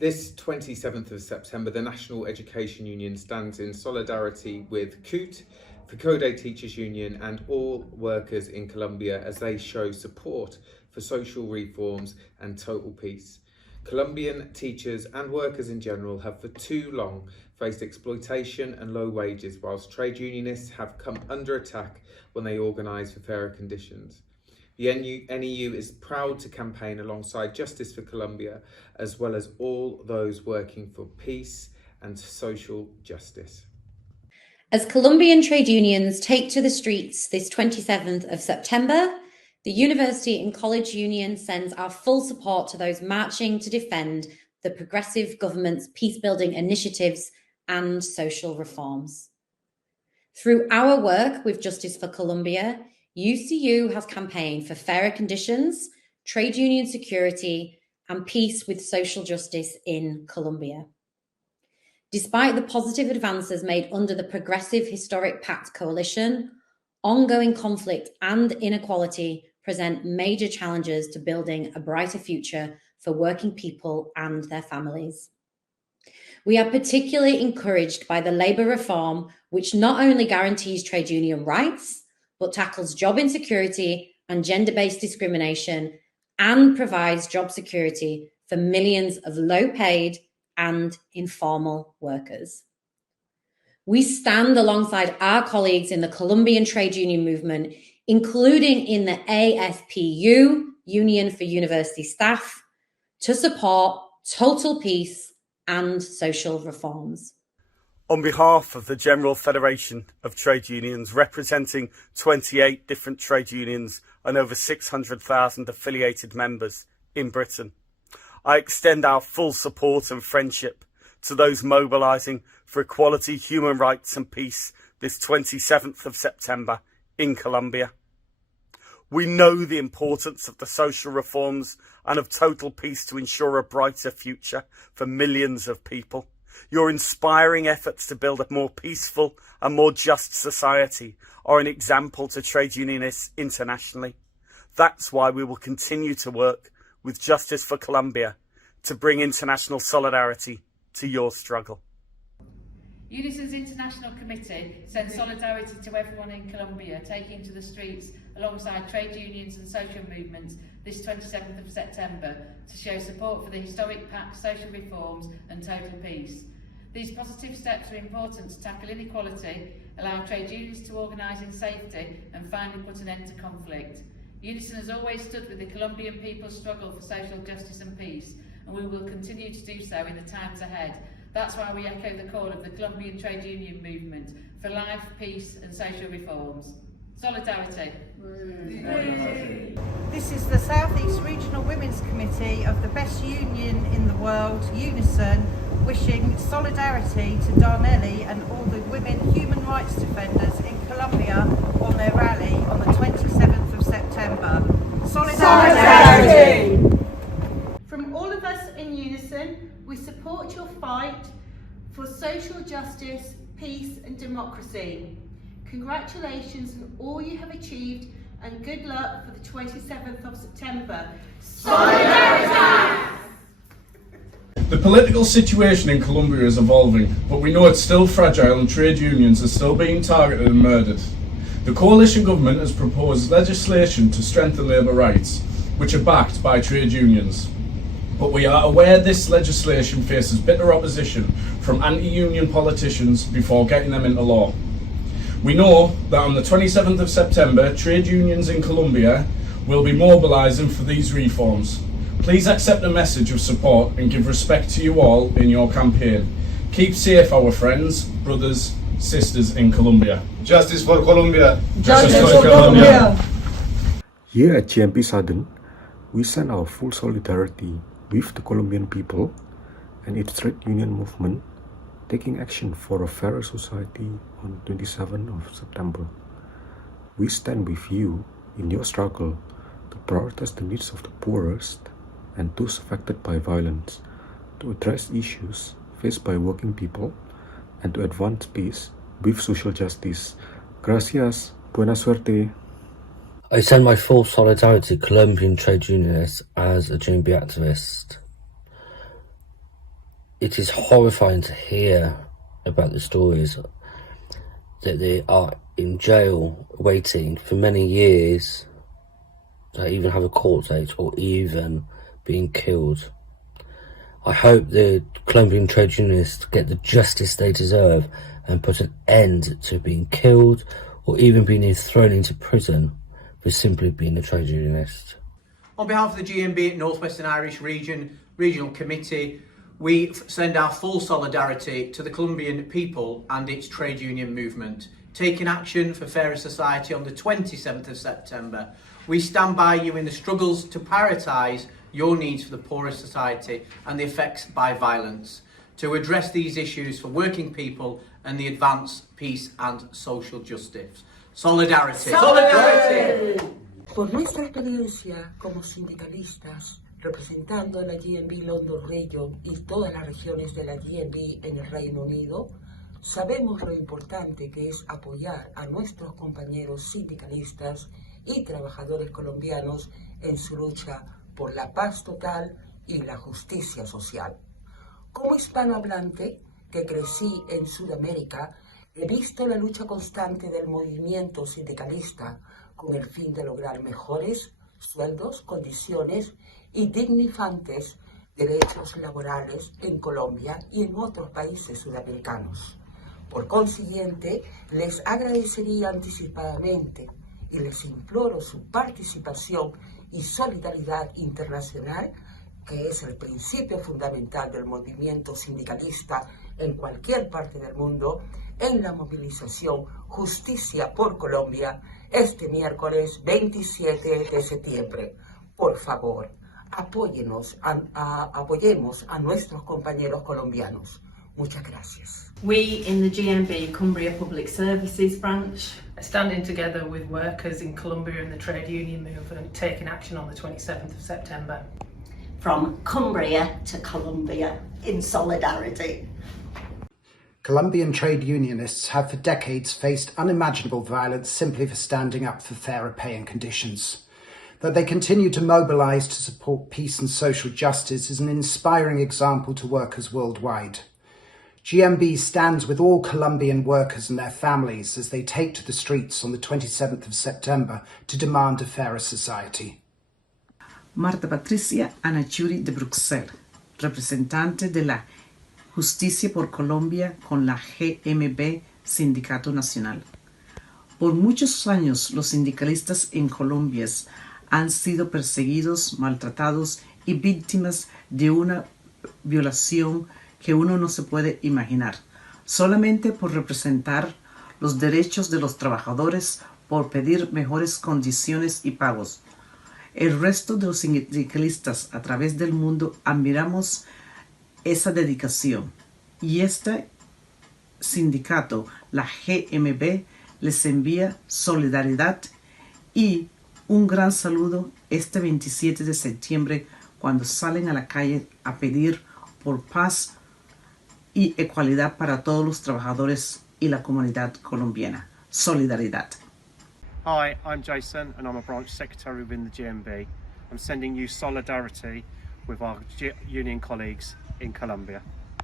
This 27th of September, the National Education Union stands in solidarity with CUT, the Code Teachers Union and all workers in Colombia as they show support for social reforms and total peace. Colombian teachers and workers in general have for too long faced exploitation and low wages, whilst trade unionists have come under attack when they organise for fairer conditions. The NEU is proud to campaign alongside Justice for Colombia, as well as all those working for peace and social justice. As Colombian trade unions take to the streets this 27th of September, the University and College Union sends our full support to those marching to defend the progressive government's peace-building initiatives and social reforms. Through our work with Justice for Colombia, UCU has campaigned for fairer conditions, trade union security, and peace with social justice in Colombia. Despite the positive advances made under the Progressive Historic Pact Coalition, ongoing conflict and inequality present major challenges to building a brighter future for working people and their families. We are particularly encouraged by the labour reform, which not only guarantees trade union rights, but tackles job insecurity and gender-based discrimination and provides job security for millions of low-paid and informal workers. We stand alongside our colleagues in the Colombian trade union movement, including in the AFPU, Union for University Staff, to support total peace and social reforms. On behalf of the General Federation of Trade Unions, representing 28 different trade unions and over 600,000 affiliated members in Britain, I extend our full support and friendship to those mobilising for equality, human rights and peace this 27th of September in Colombia. We know the importance of the social reforms and of total peace to ensure a brighter future for millions of people. Your inspiring efforts to build a more peaceful and more just society are an example to trade unionists internationally. That's why we will continue to work with Justice for Colombia to bring international solidarity to your struggle. UNISON's International Committee sends solidarity to everyone in Colombia taking to the streets alongside trade unions and social movements this 27th of September to show support for the historic pact, social reforms and total peace. These positive steps are important to tackle inequality, allow trade unions to organise in safety and finally put an end to conflict. UNISON has always stood with the Colombian people's struggle for social justice and peace, and we will continue to do so in the times ahead. That's why we echo the call of the Colombian trade union movement for life, peace and social reforms. Solidarity. This is the South East Regional Women's Committee of the best union in the world, UNISON, wishing solidarity to Darnelli and all the women human rights defenders in Colombia on their rally on the 27th of September. Solidarity! From all of us in UNISON, we support your fight for social justice, peace and democracy. Congratulations on all you have achieved and good luck for the 27th of September. Solidarity! The political situation in Colombia is evolving, but we know it's still fragile and trade unions are still being targeted and murdered. The coalition government has proposed legislation to strengthen labour rights, which are backed by trade unions. But we are aware this legislation faces bitter opposition from anti-union politicians before getting them into law. We know that on the 27th of September, trade unions in Colombia will be mobilising for these reforms. Please accept a message of support and give respect to you all in your campaign. Keep safe our friends, brothers, sisters in Colombia. Justice for Colombia! Justice for Colombia! Here at GMP Southern, we send our full solidarity with the Colombian people and its trade union movement taking action for a fairer society on 27th of September. We stand with you in your struggle to prioritize the needs of the poorest and those affected by violence, to address issues faced by working people, and to advance peace with social justice. Gracias, buena suerte. I send my full solidarity to Colombian trade unionists as a GMB activist. it is horrifying to hear about the stories that they are in jail waiting for many years to even have a court date or even being killed. I hope the Colombian trade unionists get the justice they deserve and put an end to being killed or even being thrown into prison for simply being a trade unionist. On behalf of the GMB Northwestern Irish Regional Committee, we send our full solidarity to the Colombian people and its trade union movement, taking action for fairer society on the 27th of September. We stand by you in the struggles to prioritise your needs for the poorest society and the effects by violence, to address these issues for working people and the advance peace and social justice. Solidarity! Solidarity! Por nuestra experiencia como sindicalistas, representando a la GMB London Region y todas las regiones de la GMB en el Reino Unido, sabemos lo importante que es apoyar a nuestros compañeros sindicalistas y trabajadores colombianos en su lucha por la paz total y la justicia social. Como hispanohablante, que crecí en Sudamérica, he visto la lucha constante del movimiento sindicalista con el fin de lograr mejores sueldos, condiciones y dignificantes derechos laborales en Colombia y en otros países sudamericanos. Por consiguiente, les agradecería anticipadamente y les imploro su participación y solidaridad internacional, que es el principio fundamental del movimiento sindicalista en cualquier parte del mundo, en la movilización Justicia por Colombia este miércoles 27 de septiembre. Por favor, apoyemos a nuestros compañeros colombianos. Muchas gracias. We in the GMB Cumbria Public Services branch are standing together with workers in Colombia and the trade union movement, taking action on the 27th of September. From Cumbria to Colombia in solidarity. Colombian trade unionists have for decades faced unimaginable violence simply for standing up for fairer pay and conditions. That they continue to mobilise to support peace and social justice is an inspiring example to workers worldwide. GMB stands with all Colombian workers and their families as they take to the streets on the 27th of September to demand a fairer society. Marta Patricia Anachuri de Bruxelles, representante de la Justicia por Colombia con la GMB Sindicato Nacional. Por muchos años los sindicalistas en Colombia han sido perseguidos, maltratados y víctimas de una violación que uno no se puede imaginar, solamente por representar los derechos de los trabajadores, por pedir mejores condiciones y pagos. El resto de los sindicalistas a través del mundo admiramos esa dedicación y este sindicato, la GMB, les envía solidaridad y un gran saludo este 27 de septiembre cuando salen a la calle a pedir por paz y equalidad para todos los trabajadores y la comunidad colombiana. Solidaridad. Hi, I'm Jason and I'm a branch secretary within the GMB. I'm sending you solidarity with our union colleagues in Colombia.